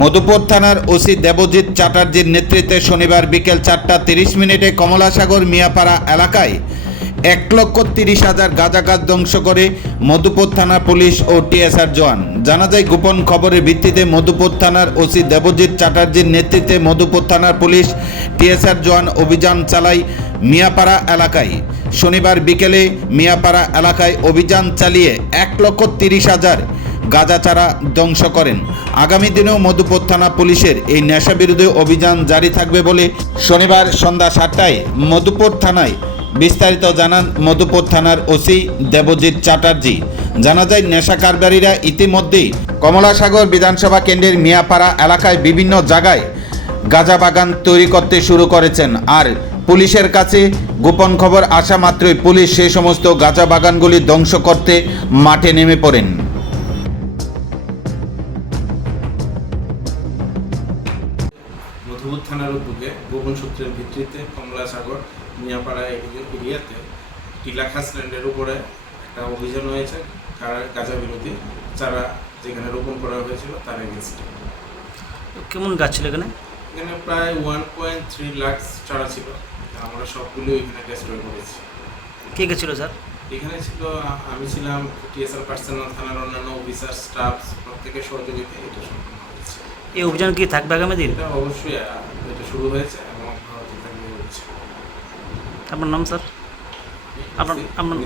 মধুপুর থানার ওসি দেবজিৎ চ্যাটার্জির নেতৃত্বে শনিবার বিকেল চারটা তিরিশ মিনিটে কমলাসাগর মিয়াপাড়া এলাকায় এক লক্ষ তিরিশ হাজার গাঁজা গাছ ধ্বংস করে মধুপুর থানা পুলিশ ও টিএসআর জওয়ান। জানা যায়, গোপন খবরের ভিত্তিতে মধুপুর থানার ওসি দেবজিৎ চ্যাটার্জির নেতৃত্বে মধুপুর থানার পুলিশ টিএসআর জওয়ান অভিযান চালায় মিয়াপাড়া এলাকায়। শনিবার বিকেলে মিয়াপাড়া এলাকায় অভিযান চালিয়ে এক লক্ষ তিরিশ হাজার গাঁজা চারা ধ্বংস করেন। আগামী দিনেও মধুপুর থানা পুলিশের এই নেশা বিরোধী অভিযান জারি থাকবে বলে শনিবার সন্ধ্যা সাতটায় মধুপুর থানায় বিস্তারিত জানান মধুপুর থানার ওসি দেবজিৎ চ্যাটার্জি। জানা যায়, নেশা কারবারিরা ইতিমধ্যেই কমলাসাগর বিধানসভা কেন্দ্রের মিয়াপাড়া এলাকায় বিভিন্ন জায়গায় গাঁজা বাগান তৈরি করতে শুরু করেছেন আর পুলিশের কাছে গোপন খবর আসা মাত্রই পুলিশ সেই সমস্ত গাঁজা বাগানগুলি ধ্বংস করতে মাঠে নেমে পড়েন। মধুপুর থানার উদ্যোগে গোপন সূত্রের ভিত্তিতে কমলা সাগর মিয়াপাড়া এরিয়া- এরিয়াতে টিলাখাস ল্যান্ডের উপরে একটা অভিযান হয়েছে। গাঁজা বিরোধী চারা যেখানে রোপণ করা হয়েছিল তার এগেনস্টে। কেমন গাছ ছিল এখানে? এখানে প্রায় ওয়ান পয়েন্ট থ্রি লাখ চারা ছিল। আমরা সবগুলো এখানে ডেস্ট্রয় করেছি। কে কে ছিল স্যার? এখানে ছিল আমি ছিলাম টিএসআর পার্সোনাল থানার অন্যান্য অফিসার স্টাফ প্রত্যেকের সহযোগিতায় এটা হয়েছে এই অভিযান কি থাকবে আগামী দিন? অবশ্যই এটা শুরু হয়েছে আপনার নাম স্যার? আপনার- আপনার-।